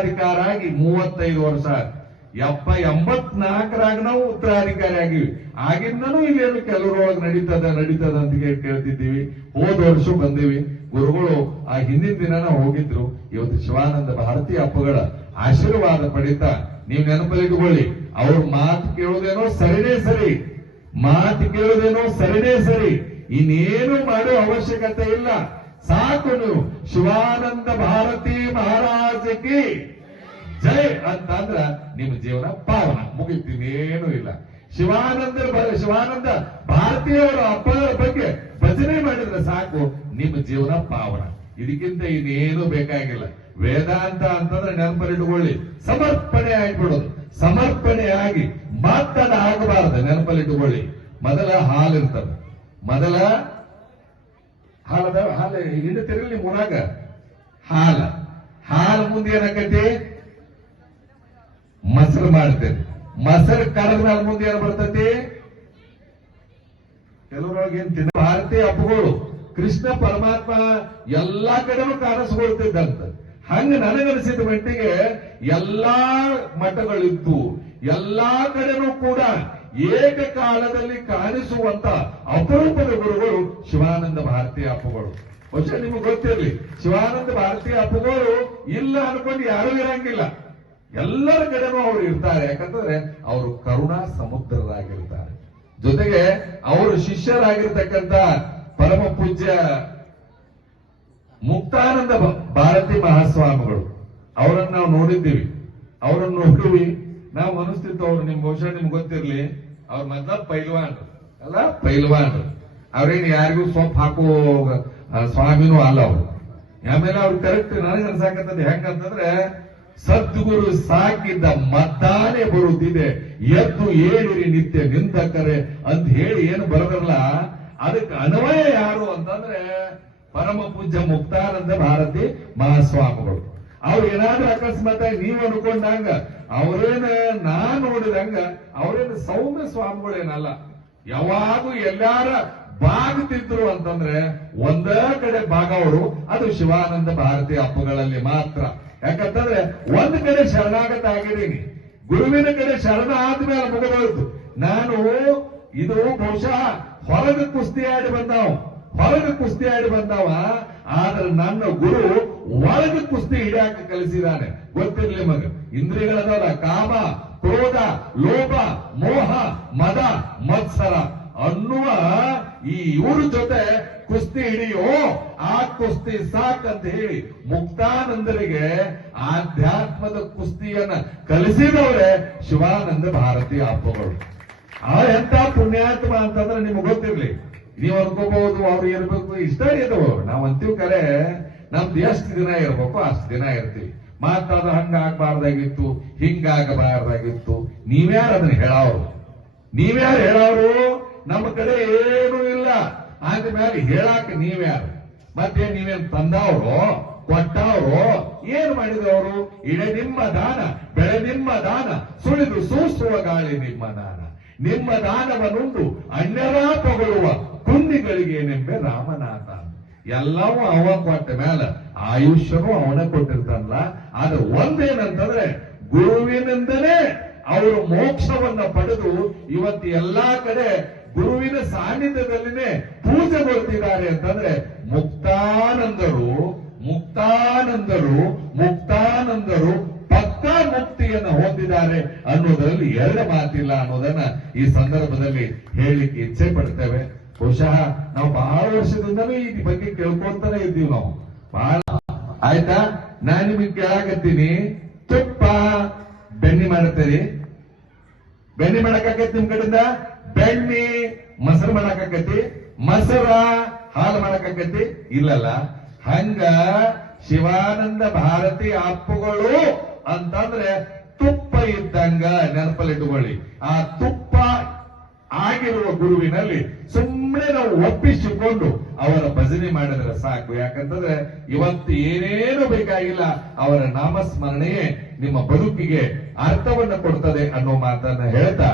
ಅಧಿಕಾರಾಗಿ 35 ವರ್ಷ 84ರಾಗ ನಾವು ಉತ್ತರಾಧಿಕಾರಿ ಆಗಿವಿ. ಆಗಿಂದನೂ ಇಲ್ಲೇನು ಕೆಲವರೊಳಗೆ ನಡೀತದ ಅಂತ ಕೇಳ್ತಿದ್ದೀವಿ. ಹೋದ ವರ್ಷ ಬಂದಿವಿ. ಗುರುಗಳು ಆ ಹಿಂದಿನ ದಿನ ಹೋಗಿದ್ರು. ಇವತ್ತು ಶಿವಾನಂದ ಭಾರತಿ ಅಪ್ಪಗಳ ಆಶೀರ್ವಾದ ಪಡಿತಾ ನೀವು ನೆನಪಲ್ಲಿಟ್ಕೊಳ್ಳಿ, ಅವ್ರ ಮಾತು ಕೇಳೋದೇನೋ ಸರಿನೇ ಸರಿ, ಮಾತು ಕೇಳೋದೇನೋ ಸರಿನೇ ಸರಿ, ಇನ್ನೇನು ಮಾಡೋ ಅವಶ್ಯಕತೆ ಇಲ್ಲ. ಸಾಕು ನೀವು ಶಿವಾನಂದ ಭಾರತಿ ಮಹಾರಾಜಕ್ಕೆ ಜೈ ಅಂತಂದ್ರ ನಿಮ್ಮ ಜೀವನ ಪಾವನ, ಮುಗಿತೀನೇನು ಇಲ್ಲ. ಶಿವಾನಂದ ಭಾರತೀಯವರ ಅಪ್ಪಗಳ ಬಗ್ಗೆ ಭಜನೆ ಮಾಡಿದ್ರೆ ಸಾಕು, ನಿಮ್ಮ ಜೀವನ ಪಾವನ. ಇದಕ್ಕಿಂತ ಇನ್ನೇನು ಬೇಕಾಗಿಲ್ಲ. ವೇದಾಂತ ಅಂತಂದ್ರೆ ನೆನಪಲ್ಲಿಟ್ಟುಕೊಳ್ಳಿ, ಸಮರ್ಪಣೆ ಆಗಿಬಿಡೋದು. ಸಮರ್ಪಣೆ ಆಗಿ ಮಾತಾಡ ಆಗಬಾರದು. ನೆನಪಲ್ಲಿಟ್ಟುಕೊಳ್ಳಿ, ಮೊದಲ ಹಾಲಿರ್ತದೆ. ಮೊದಲ ಹಾಲು ಹಿಂಡ್ತಿರಲಿ ಮುರಾಗ ಹಾಲು ಮುಂದೆ ಏನಾಕೈತಿ, ಮೊಸರು ಮಾಡ್ತೇನೆ. ಮೊಸರು ಕರೆದ ಮೇಲೆ ಮುಂದೆ ಏನು ಬರ್ತೈತಿ, ಕೆಲವರೊಳಗೆ ಏನ್ ತಿನ್ನ. ಭಾರತೀಯ ಅಪ್ಪಗಳು ಕೃಷ್ಣ ಪರಮಾತ್ಮ ಎಲ್ಲಾ ಕಡೆನೂ ಕಾಣಿಸ್ಕೊಳ್ತಿದ್ದಂತ. ಹಂಗ ನನಗನಿಸಿದ ಮಟ್ಟಿಗೆ ಎಲ್ಲಾ ಮಠಗಳಿತ್ತು, ಎಲ್ಲಾ ಕಡೆನೂ ಕೂಡ ಏಕಕಾಲದಲ್ಲಿ ಕಾಣಿಸುವಂತ ಅಪರೂಪದ ಗುರುಗಳು ಶಿವಾನಂದ ಭಾರತೀಯ ಅಪ್ಪಗಳು. ಬಹುಶಃ ನಿಮಗೆ ಗೊತ್ತಿರಲಿ, ಶಿವಾನಂದ ಭಾರತೀಯ ಅಪ್ಪಗಳು ಇಲ್ಲ ಅನ್ಕೊಂಡು ಯಾರೂ ಇರಂಗಿಲ್ಲ. ಎಲ್ಲರ ಕಡೆನೂ ಅವರು ಇರ್ತಾರೆ. ಯಾಕಂತಂದ್ರೆ ಅವರು ಕರುಣಾ ಸಮುದ್ರರಾಗಿರ್ತಾರೆ. ಜೊತೆಗೆ ಅವರು ಶಿಷ್ಯರಾಗಿರ್ತಕ್ಕಂಥ ಪರಮ ಪೂಜ್ಯ ಮುಕ್ತಾನಂದ ಭಾರತಿ ಮಹಾಸ್ವಾಮಿಗಳು, ಅವರನ್ನು ನಾವು ನೋಡಿದ್ದೀವಿ. ಅವರನ್ನು ನೋಡಿವಿ, ನಾವು ಅನಿಸ್ತಿತ್ತು ಅವ್ರು ಬಹುಶಃ ನಿಮ್ಗೆ ಗೊತ್ತಿರ್ಲಿ, ಅವ್ರ ಮೊದಲ ಪೈಲ್ವಾನ್ ಅವ್ರೇನು ಯಾರಿಗೂ ಸೊಪ್ಪು ಹಾಕೋ ಸ್ವಾಮಿನೂ ಅಲ್ಲ ಅವರು. ಆಮೇಲೆ ಅವ್ರು ಕರೆಕ್ಟ್ ನನಗೆ ಅನ್ಸಾಕತ್ತದ ಹೆಂಗಂತಂದ್ರೆ, ಸದ್ಗುರು ಸಾಕಿದ್ದ ಮದ್ದಾನೆ ಬರುತ್ತಿದೆ, ಎದ್ದು ಏಳಿರಿ ನಿತ್ಯ ನಿಂದಕರೆ ಅಂತ ಹೇಳಿ ಏನು ಬರದಲ್ಲ, ಅದಕ್ಕೆ ಅನ್ವಯ ಯಾರು ಅಂತಂದ್ರೆ ಪರಮ ಪೂಜ್ಯ ಮುಕ್ತಾನಂದ ಭಾರತಿ ಮಹಾಸ್ವಾಮಿಗಳು. ಅವ್ರು ಏನಾದ್ರೂ ಅಕಸ್ಮಾತ್ ನೀವು ಅನ್ಕೊಂಡಂಗ ಅವ್ರೇನ ನೋಡಿದಂಗ ಅವ್ರೇನು ಸೌಮ್ಯ ಸ್ವಾಮಿಗಳೇನಲ್ಲ. ಯಾವಾಗೂ ಎಲ್ಲಾರ ಬಾಗುತ್ತಿದ್ರು ಅಂತಂದ್ರೆ ಒಂದೇ ಕಡೆ ಭಾಗವರು, ಅದು ಶಿವಾನಂದ ಭಾರತಿ ಅಪ್ಪಗಳಲ್ಲಿ ಮಾತ್ರ. ಯಾಕಂತಂದ್ರೆ ಒಂದ್ ಕಡೆ ಶರಣಾಗತ ಆಗಿದ್ದೀನಿ, ಗುರುವಿನ ಕಡೆ ಶರಣ ಆದ್ಮೇಲೆ ಮುಗಿದೋಯ್ತು. ನಾನು ಇದು ಬಹುಶಃ ಹೊರಗೆ ಕುಸ್ತಿ ಆಡಿ ಬಂದವ, ಆದ್ರೆ ನನ್ನ ಗುರು ಒಳಗೆ ಕುಸ್ತಿ ಹಿಡಿಯಾಕ ಕಲಿಸಿದಾನೆ. ಗೊತ್ತಿರ್ಲಿ ನಿಮಗೆ, ಇಂದ್ರಿಯಗಳದಲ್ಲ, ಕಾಮ, ಕ್ರೋಧ, ಲೋಭ, ಮೋಹ, ಮದ, ಮತ್ಸರ ಅನ್ನುವ ಈ ಇವ್ರ ಜೊತೆ ಕುಸ್ತಿ ಹಿಡಿಯೋ, ಆ ಕುಸ್ತಿ ಸಾಕಂತ ಹೇಳಿ ಮುಕ್ತಾನಂದರಿಗೆ ಆಧ್ಯಾತ್ಮದ ಕುಸ್ತಿಯನ್ನ ಕಲಿಸಿದವರೇ ಶಿವಾನಂದ ಭಾರತೀಯ ಅಪ್ಪಗಳು. ಎಂತ ಪುಣ್ಯಾತ್ಮ ಅಂತಂದ್ರೆ ನಿಮ್ಗೆ ಗೊತ್ತಿರ್ಲಿ. ನೀವು ಅನ್ಕೋಬಹುದು ಅವ್ರು ಇರ್ಬೇಕು, ಇಷ್ಟ ಇದ್ದವು ನಾವ್ ಅಂತೀವಿ. ಕರೆ ನಮ್ದು ಎಷ್ಟು ದಿನ ಇರ್ಬೇಕು ಅಷ್ಟು ದಿನ ಇರ್ತೀವಿ. ಮಾತಾಡ ಹಂಗಾಗಬಾರ್ದಾಗಿತ್ತು, ಹಿಂಗಾಗಬಾರ್ದಾಗಿತ್ತು. ನೀವ್ಯಾರು ಅದನ್ನ ಹೇಳೋರು? ನಮ್ಮ ಕಡೆ ಏನೂ ಇಲ್ಲ. ಆದ್ಮೇಲೆ ಹೇಳಾಕ ನೀವ್ಯಾರು? ಮತ್ತೆ ನೀವೇನ್ ತಂದವರು, ಕೊಟ್ಟವರು, ಏನ್ ಮಾಡಿದವರು? ಇಳೆ ನಿಮ್ಮ ದಾನ, ಬೆಳೆ ನಿಮ್ಮ ದಾನ, ಸುಳಿದು ಸೂಸುವ ಗಾಳಿ ನಿಮ್ಮ ದಾನ. ನಿಮ್ಮ ದಾನವನ್ನುಂಡು ಅನ್ಯರ ಪೊಗಳುವ ಕುಂದಿಗಳಿಗೇನೆಂಬೆ ರಾಮನಾಥ. ಎಲ್ಲವೂ ಅವ ಕೊಟ್ಟ ಮೇಲೆ ಆಯುಷ್ಯನೂ ಅವನ ಕೊಟ್ಟಿರ್ತಾನಲ್ಲ. ಆದ್ರೆ ಒಂದೇನಂತಂದ್ರೆ ಗುರುವಿನಿಂದಲೇ ಅವರು ಮೋಕ್ಷವನ್ನ ಪಡೆದು ಇವತ್ತು ಎಲ್ಲಾ ಕಡೆ ಗುರುವಿನ ಸಾನ್ನಿಧ್ಯದಲ್ಲಿನೇ ಪೂಜೆ ಮಾಡ್ತಿದ್ದಾರೆ ಅಂತಂದ್ರೆ ಮುಕ್ತಾನಂದರು ಪಕ್ಕಾ ಮುಕ್ತಿಯನ್ನು ಹೊಂದಿದ್ದಾರೆ ಅನ್ನೋದರಲ್ಲಿ ಎರಡು ಮಾತಿಲ್ಲ ಅನ್ನೋದನ್ನ ಈ ಸಂದರ್ಭದಲ್ಲಿ ಹೇಳಲಿಕ್ಕೆ ಇಚ್ಛೆ ಪಡ್ತೇವೆ. ಬಹುಶಃ ನಾವು ಬಹಳ ವರ್ಷದಿಂದಲೂ ಈ ಬಗ್ಗೆ ಕೇಳ್ಕೊಂತಾನೆ ಇದ್ದೀವಿ ನಾವು. ಬಹಳ ಆಯ್ತಾ? ನಾನು ನಿಮಗೆ ಕೇಳಾಕತ್ತೀನಿ, ತುಪ್ಪ ಬೆಣ್ಣೆ ಮಾಡ್ತೀರಿ, ಬೆಣ್ಣೆ ಮಾಡಕ್ಕಾಕೈತಿ ನಿಮ್ ಕಡೆಯಿಂದ? ಬೆಣ್ಣೆ ಮೊಸರು ಮಾಡಕ್ಕಾಕೈತಿ? ಮೊಸರ ಹಾಲು ಮಾಡಕ್ಕಾಕೈತಿ? ಇಲ್ಲಲ್ಲ. ಹಂಗ ಶಿವಾನಂದ ಭಾರತಿ ಅಪ್ಪುಗಳು ಅಂತಂದ್ರೆ ತುಪ್ಪ ಇದ್ದಂಗ ನೆನಪಲ್ಲಿಟ್ಟುಕೊಳ್ಳಿ. ಆ ತುಪ್ಪ ಆಗಿರುವ ಗುರುವಿನಲ್ಲಿ ಸುಮ್ಮನೆ ನಾವು ಒಪ್ಪಿಸಿಕೊಂಡು ಅವರ ಭಜನೆ ಮಾಡಿದ್ರೆ ಸಾಕು. ಯಾಕಂತಂದ್ರೆ ಇವತ್ತು ಏನೇನು ಬೇಕಾಗಿಲ್ಲ, ಅವರ ನಾಮಸ್ಮರಣೆಯೇ ನಿಮ್ಮ ಬದುಕಿಗೆ ಅರ್ಥವನ್ನ ಕೊಡ್ತದೆ ಅನ್ನೋ ಮಾತನ್ನ ಹೇಳ್ತಾ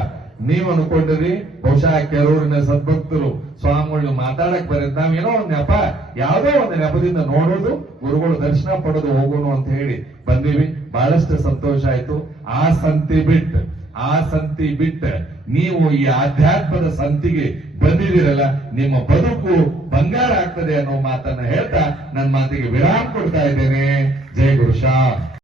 ನೀವು ಅನ್ಕೊಂಡಿರಿ ಬಹುಶಃ ಕೆರೂರಿನ ಸದ್ಭಕ್ತರು ಸ್ವಾಮಿಗಳು ಮಾತಾಡಕ್ ಬರೀದ್ ನಾವೇನೋ ಒಂದ್ ನೆಪ, ಯಾವ್ದೋ ಒಂದು ನೆಪದಿಂದ ನೋಡೋದು, ಗುರುಗಳು ದರ್ಶನ ಪಡೆದು ಹೋಗೋಣ ಅಂತ ಹೇಳಿ ಬಂದೀವಿ. ಬಹಳಷ್ಟು ಸಂತೋಷ ಆಯ್ತು. ಆ ಸಂತಿ ಬಿಟ್ಟ ನೀವು ಈ ಆಧ್ಯಾತ್ಮದ ಸಂತಿಗೆ ಬಂದಿದ್ದೀರಲ್ಲ, ನಿಮ್ಮ ಬದುಕು ಬಂಗಾರ ಆಗ್ತದೆ ಅನ್ನೋ ಮಾತನ್ನ ಹೇಳ್ತಾ ನನ್ನ ಮಾತಿಗೆ ವಿರಾಮ ಕೊಡ್ತಾ ಇದ್ದೇನೆ. ಜೈ ಗುರುಶಾ.